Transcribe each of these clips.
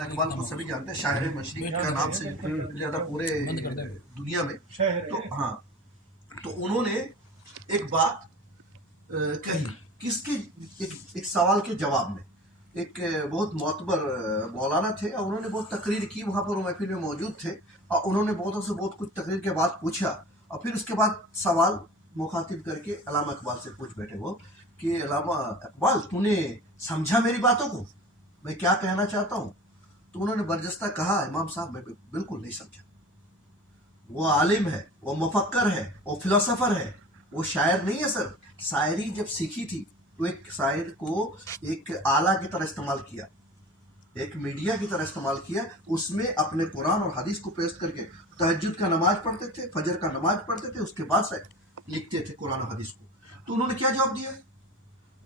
اقبال کو سبھی جانتے ہیں، شاعر مشرق کا نام سے زیادہ پورے دنیا میں. تو ہاں، تو انہوں نے ایک بات کہی کس کے ایک سوال کے جواب میں. ایک بہت معتبر مولانا تھے اور انہوں نے بہت تقریر کی وہاں پر، وہ محفل میں موجود تھے اور انہوں نے بہتوں سے بہت کچھ تقریر کے بعد پوچھا اور پھر اس کے بعد سوال مخاطب کر کے علامہ اقبال سے پوچھ بیٹھے وہ کہ علامہ اقبال تو نے سمجھا میری باتوں کو، میں کیا کہنا چاہتا ہوں؟ تو انہوں نے برجستہ کہا امام صاحب میں بالکل نہیں سمجھا. وہ عالم ہے، وہ مفکر ہے، وہ فلسفر ہے، وہ شاعر نہیں ہے. سر شاعری جب سیکھی تھی تو ایک شاعر کو ایک آلہ کی طرح استعمال کیا، ایک میڈیا کی طرح استعمال کیا. اس میں اپنے قرآن اور حدیث کو پیش کر کے تہجد کا نماز پڑھتے تھے، فجر کا نماز پڑھتے تھے، اس کے بعد سے لکھتے تھے قرآن اور حدیث کو. تو انہوں نے کیا جواب دیا؟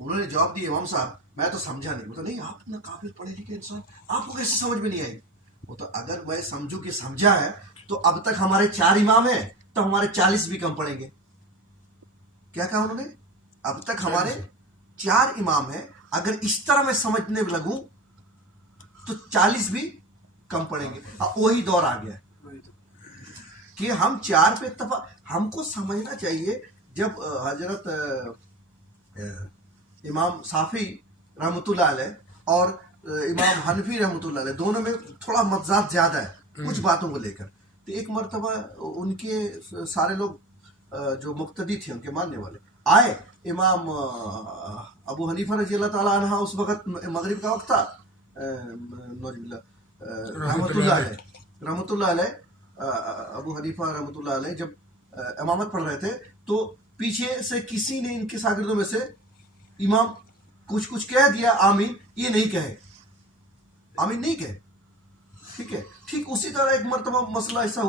انہوں نے جواب دیا امام صاحب میں تو سمجھا نہیں. بولا نہیں آپ اتنا قابل پڑھے لکھے انسان، آپ کو کیسے سمجھ میں نہیں آئی؟ وہ تو اگر میں سمجھوں کہ سمجھا ہے تو اب تک ہمارے 4 امام ہیں تو ہمارے 40 بھی کم پڑیں گے. کیا کہا انہوں نے؟ اب تک ہمارے 4 امام ہیں، اگر اس طرح میں سمجھنے لگوں تو 40 بھی کم پڑیں گے. وہی دور آ گیا کہ ہم 4 پہ اتفاق. ہم کو سمجھنا چاہیے جب حضرت امام صافی رحمۃ اللہ علیہ اور امام حنفی رحمۃ اللہ علیہ دونوں میں تھوڑا متضاد زیادہ ہے کچھ باتوں کو لے کر. تو ایک مرتبہ ان کے سارے لوگ جو مقتدی تھے ان کے ماننے والے آئے. امام ابو حنیفہ رضی اللہ تعالیٰ عنہ اس وقت مغرب کا وقت تھا، رحمۃ اللہ علیہ ابو حنیفہ رحمۃ اللہ علیہ جب امامت پڑھ رہے تھے تو پیچھے سے کسی نے ان کے شاگردوں میں سے امام کچھ کہہ دیا آمین، یہ نہیں کہے، آمین نہیں کہے. ٹھیک ہے، ٹھیک اسی طرح ایک مرتبہ مسئلہ ایسا